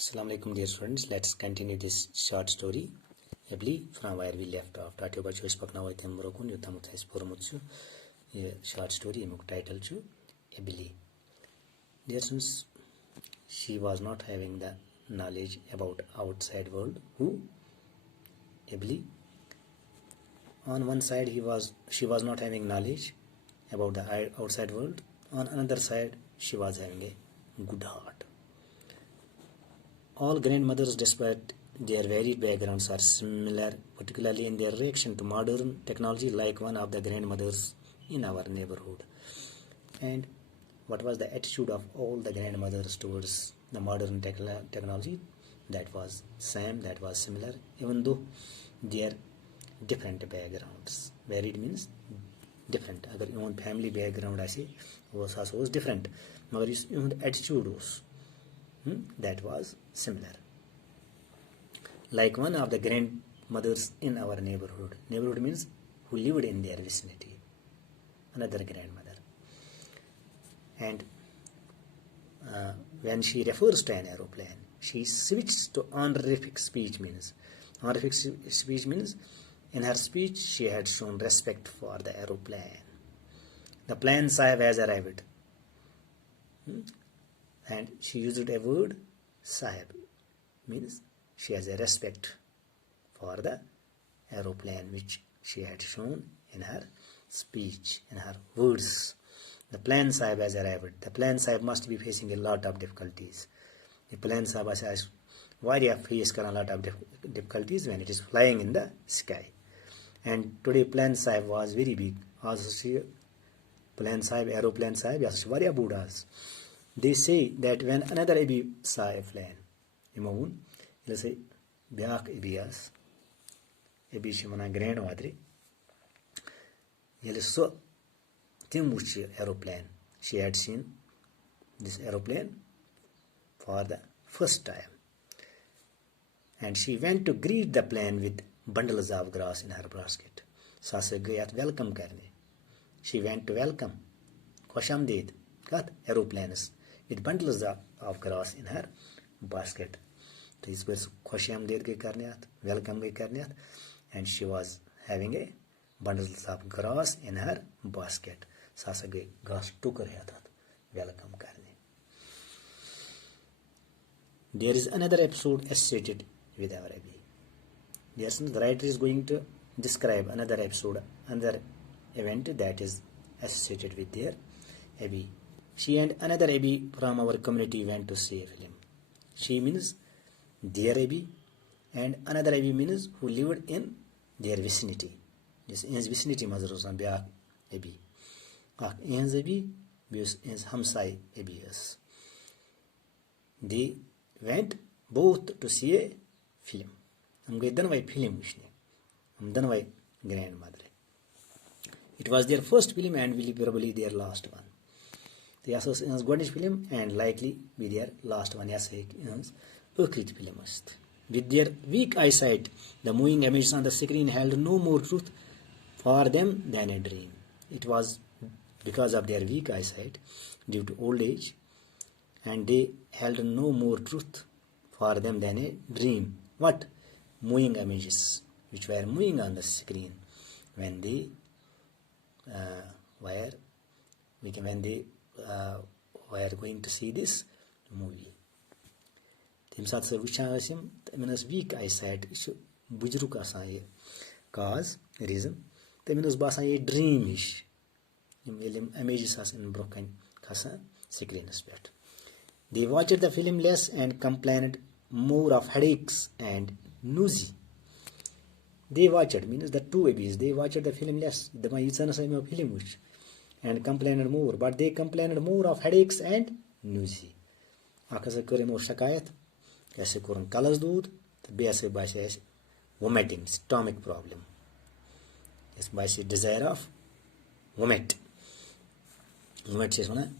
Assalamu alaikum dear students. Let's continue this short story. Abhiley from where we left off. Tati oba choice pakna wa item morokun yutam uthais poromutsu. Ye short story imuk title chu Abhiley. Dear students, she was not having the knowledge about outside world. Who? Abhiley. On one side she was not having knowledge about the outside world. On another side she was having a good heart. All grandmothers, despite their varied backgrounds, are similar, particularly in their reaction to modern technology, like one of the grandmothers in our neighborhood. And what was the attitude of all the grandmothers towards the modern technology? That was same, that was similar, even though their different backgrounds. Varied means different. Agar your family background was different. But your attitude was that was similar. Like one of the grandmothers in our neighborhood. Neighborhood means who lived in their vicinity. Another grandmother. And when she refers to an aeroplane, she switches to honorific speech means. Honorific speech means in her speech she had shown respect for the aeroplane. The plane Sahib has arrived. And she used a word, Sahib, means she has a respect for the aeroplane which she had shown in her speech, in her words. The plane Sahib has arrived. The plane Sahib must be facing a lot of difficulties. The plane Sahib has faced a lot of difficulties when it is flying in the sky. And today plane Sahib was very big. Also plane Sahib, aeroplane Sahib, yes, very budas. They say that when another Abi saw a plane, let's say, Biak Abias, Abi Shimana Grand Madre, so Timuchi aeroplane. She had seen this aeroplane for the first time. And she went to greet the plane with bundles of grass in her basket. Sasa Gayat welcome karne. She went to welcome. Khoshamdeed, got aeroplanes with bundles of grass in her basket. So this was Khoshamdeed ke karne welcome ke karne and she was having a bundles of grass in her basket. Sasa Gay grass took her welcome karne. There is another episode associated with our Abi. Yes, the writer is going to describe another episode, another event that is associated with their Abi. She and another Abi from our community went to see a film. She means their Abi and another Abi means who lived in their vicinity. This is vicinity mazrus on Biak Abi. Is Abi is Hamsai Abias. They went both to see a film. I'm going to film. I'm going grandmother. It was their first film and will probably their last one. The Association's Gordonish film and likely be their last one. Film. With their weak eyesight, the moving images on the screen held no more truth for them than a dream. It was because of their weak eyesight due to old age, and they held no more truth for them than a dream. What? Moving images which were moving on the screen when they were going to see this movie. Weak eyesight cause reason a dreamish images in broken screen. They watched the film less and complained more of headaches and nausea. They watched means the two babies. They watched the film less. The film and complained more, but they complained more of headaches and nausea. Akasa kore mo shakayat. Kaise koran kalas dood. Bease baise vomiting, stomach problem. Yes, baise desire of vomit. Vomit says one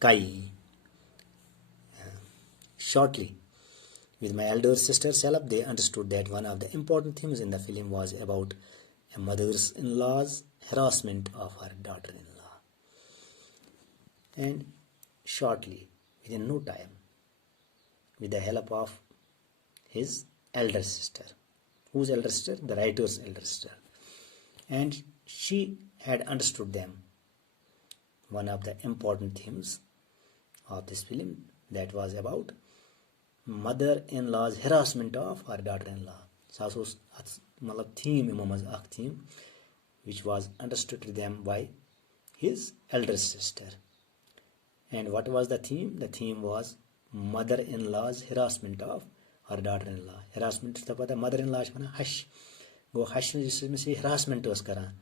kai. Shortly, with my elder sister's help, they understood that one of the important themes in the film was about a mother-in-law's harassment of her daughter-in-law. And shortly, within no time, with the help of his elder sister. Whose elder sister? The writer's elder sister. And she had understood them. One of the important themes of this film that was about mother-in-law's harassment of her daughter-in-law. So theme which was understood to them by his elder sister. And what was the theme? The theme was mother-in-law's harassment of her daughter-in-law. Harassment to the mother-in-law hush. Go hush harassment was kara.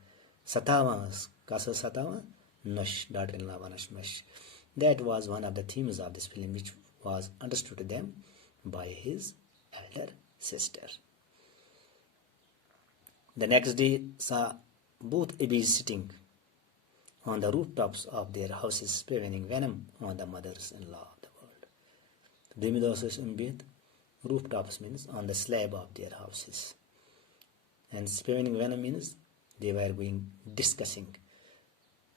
Satawas. Kasa satawa? Nush. Daughter-in-law was nush. That was one of the themes of this film which was understood to them by his elder sister. The next day saw both Abhis sitting on the rooftops of their houses spewing venom on the mothers-in-law of the world. Rooftops means on the slab of their houses. And spewing venom means they were discussing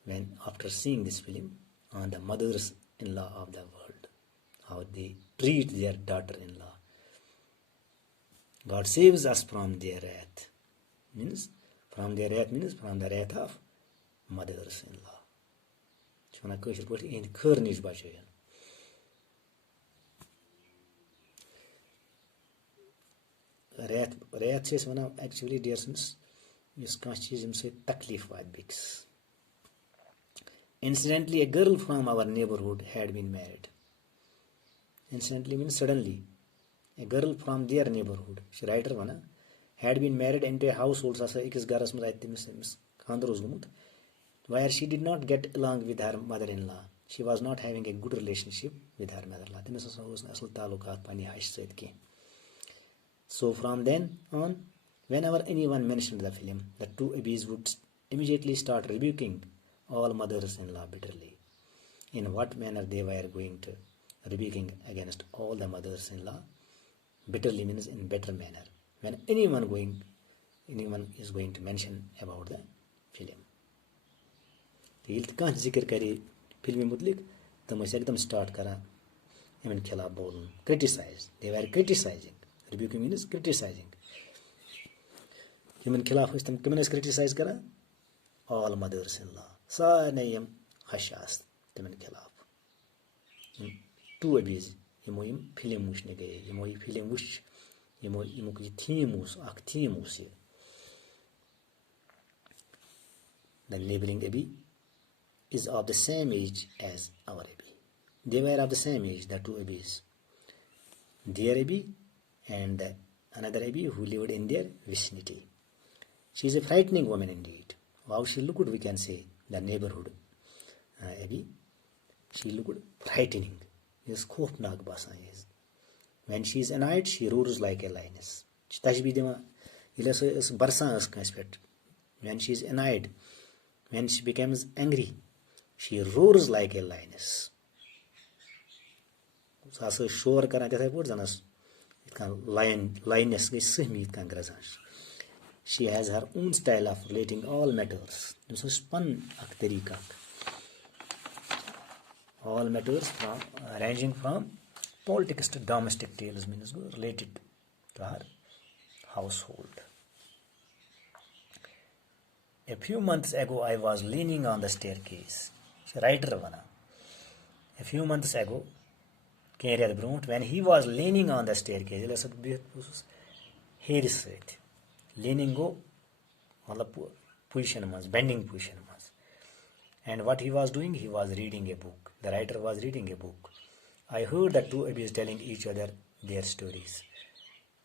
when after seeing this film on the mothers-in-law of the world, how they treat their daughter-in-law. God saves us from their wrath. Means from the wrath of mothers-in-law. Wrath is one of actually dear sins. Incidentally, a girl from our neighborhood had been married. Incidentally means suddenly. A girl from their neighborhood. She writer one had been married into a household where she did not get along with her mother-in-law. She was not having a good relationship with her mother-in-law. So from then on, whenever anyone mentioned the film, the two Abhis would immediately start rebuking all mothers-in-law bitterly. In what manner they were going to rebuking against all the mothers-in-law? Bitterly means in better manner. When anyone is going to mention about the film. Criticize. They were criticizing. Rebuking means criticizing. Human khilaf is criticize kara all mothers-in-law. Sa nayam hashas temen khilaf. Two Abhis film mush ne gaye. Film mush ki themes ak themes. The neighboring Abhi is of the same age as our Abhi. They were of the same age, the two Abhis. Their Abhi and another Abhi who lived in their vicinity. She is a frightening woman indeed. How she looked, we can say, the neighborhood Abhi. She looked frightening. Yes, khofnak basa is. When she is annoyed, she roars like a lioness. When she is annoyed, when she becomes angry, she roars like a lioness. So shore karna tha put janas. It can lioness She has her own style of relating all matters. So spun ak tarika. All matters from ranging from politics to domestic tales means related to her household. A few months ago, I was leaning on the staircase. Writer vana. A few months ago, when he was leaning on the staircase, leaning go, position was bending position was. And what he was doing, he was reading a book. The writer was reading a book. I heard the two Abhis telling each other their stories.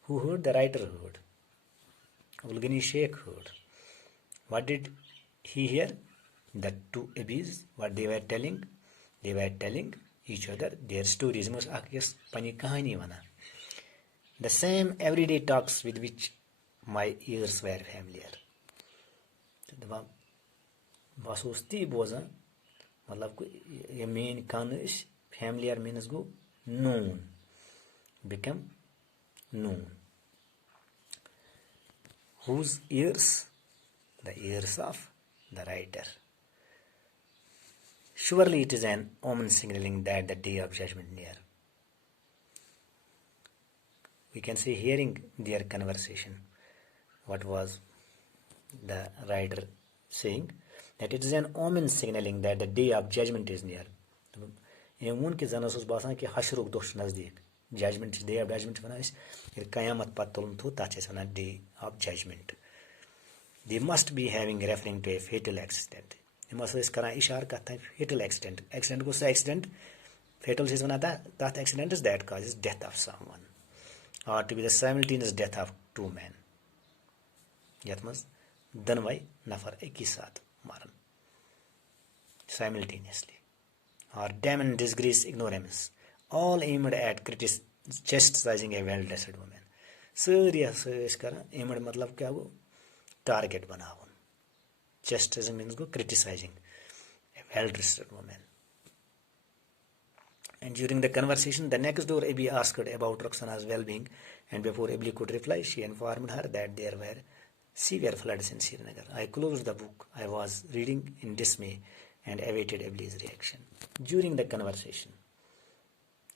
Who heard? The writer heard. Ulgani Sheikh heard. What did he hear? The two Abhis, what they were telling? They were telling each other their stories. The same everyday talks with which my ears were familiar. Vasusti boza, a main kanish, familiar means go known, become known. Whose ears? The ears of the writer. Surely it is an omen signaling that the day of judgment near. we can say hearing their conversation. What was the writer saying? That it is an omen signaling that the day of judgment is near. Emun ki zanas us basan ki hashruk dosh nazdik. Judgment, day of judgment wana is kayamat patulun thu tache sana day of judgment. They must be having referring to a fatal accident. They must is kara ishar karta hai fatal accident. Accident ko accident. Fatal is wana that accident is that causes death of someone, or to be the simultaneous death of two men. Yat mas danwai nafar ek hi saath maran simultaneously, or damn and disgrace ignorance, all aimed at chastising a well-dressed woman. Serious kara aimed matlab kya wo target banavun. Chastising means go criticizing a well-dressed woman. And during the conversation, the next door Abby asked about Roxana's well-being, and before Abby could reply, she informed her that there were severe floods in Srinagar. I closed the book I was reading in dismay and awaited Abby's reaction. During the conversation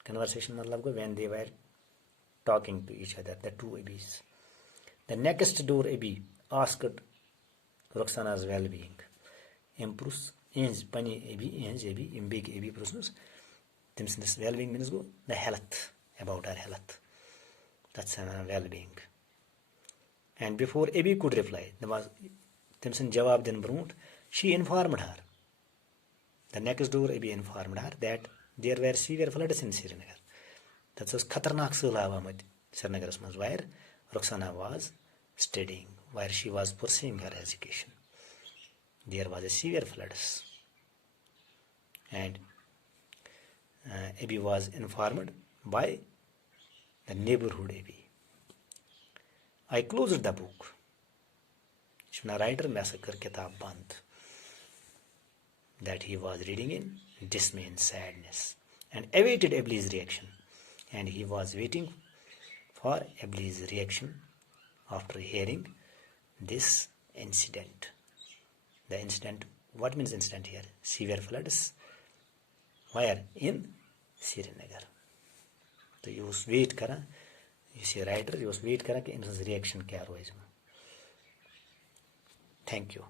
matlab when they were talking to each other, the two Abbys. The next door Abby asked Roxana's well-being. Imprus ins pani Abby big Abby prosnus. This well-being means go the health, about her health. That's well-being. And before Abby could reply, there was Timson Jawab then Brunt, she informed her. The next door Abby informed her that there were severe floods in Srinagar. That was Khatarnak Sulava Srinagar, where Roxana was studying, where she was pursuing her education. There was a severe floods. And Abby was informed by the neighborhood Abby. I closed the book. Shuna writer massacre kitab band, that he was reading in dismay and sadness, and awaited Abby's reaction. And he was waiting for Abby's reaction after hearing this incident. The incident, what means incident here? Severe floods. Where? In Srinagar. So you wait kara, you see writer, you wait kara कि इनका reaction क्या हो इसमें. Thank you.